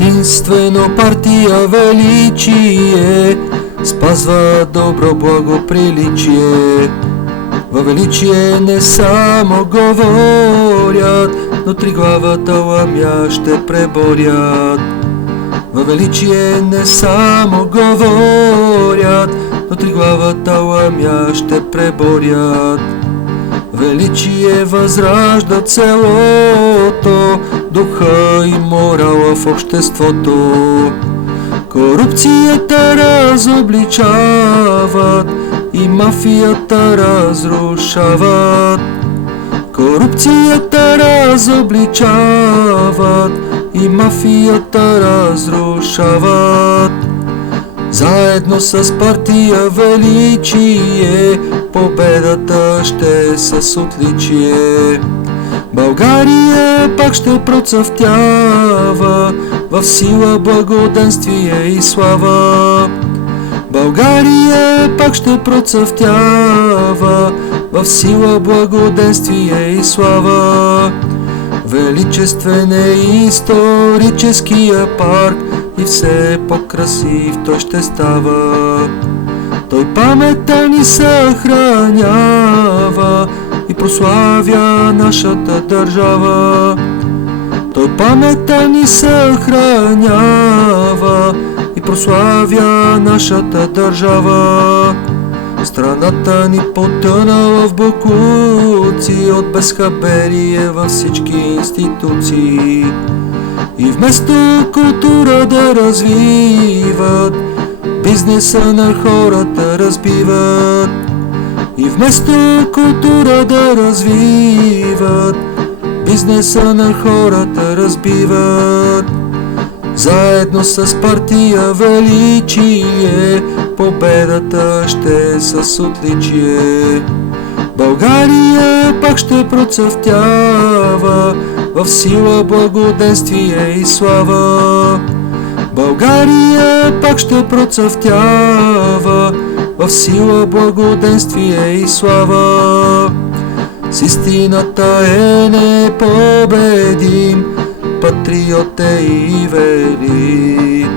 Единствено партия величие спазва добро благоприличие. Във величие не само говорят, но триглавата ламя ще преборят. Във величие не само говорят, но триглавата ламя ще преборят. Величие възраждат селото, духа и морала в обществото. Корупцията разобличават и мафията разрушават. Корупцията разобличават и мафията разрушават. Заедно с партия величие победата ще е с отличие. България пак ще процъфтява в сила, благоденствие и слава. България пак ще процъфтява в сила, благоденствие и слава. Величествен е историческия парк и все по-красив той ще става. Той паметта ни съхранява и прославя нашата държава. Той паметта ни съхранява и прославя нашата държава. Страната ни потънала в боклуци от безхаберие във всички институции. И вместо култура да развиват, бизнеса на хората разбиват. И вместо култура да развиват, бизнеса на хората разбиват. Заедно с партия величие победата ще е с отличие. България пак ще процъфтява в сила, благоденствие и слава. България пак ще процъфтява в сила, благоденствие и слава. С истината е непобедим, патриот е и велик.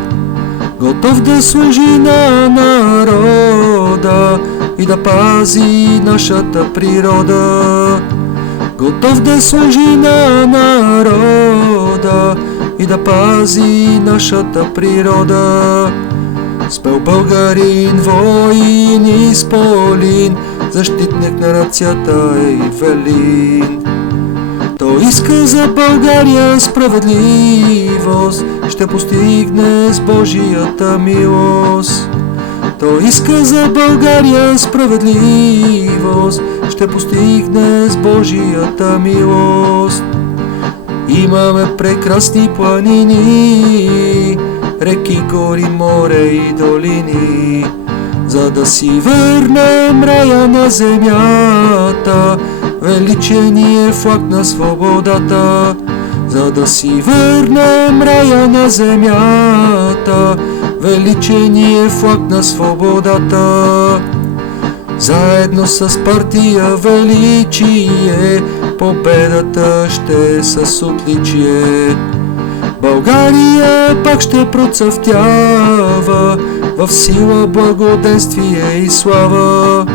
Готов да служи на народа и да пази нашата природа. Готов да служи на народа и да пази нашата природа. Смел българин, воин изполин, защитник на нацията е и велин. Той иска за България справедливост, ще постигне с Божията милост. Той иска за България справедливост, ще постигне с Божията милост. Имаме прекрасни планини, реки, гори, море и долини. За да си върнем рая на земята, величие ни е флаг на свободата. За да си върнем рая на земята, величие ни е флаг на свободата. Заедно с партия величие победата ще е с отличие. България пак ще процъфтява в сила, благоденствие и слава.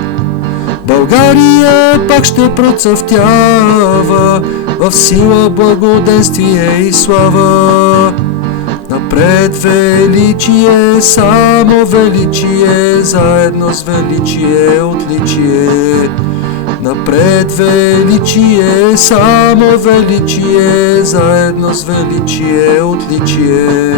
България пак ще процъфтява в сила, благоденствие и слава. Напред величие, само величие, заедно с величие, отличие. Напред величие, само величие, заедно с величие, отличие.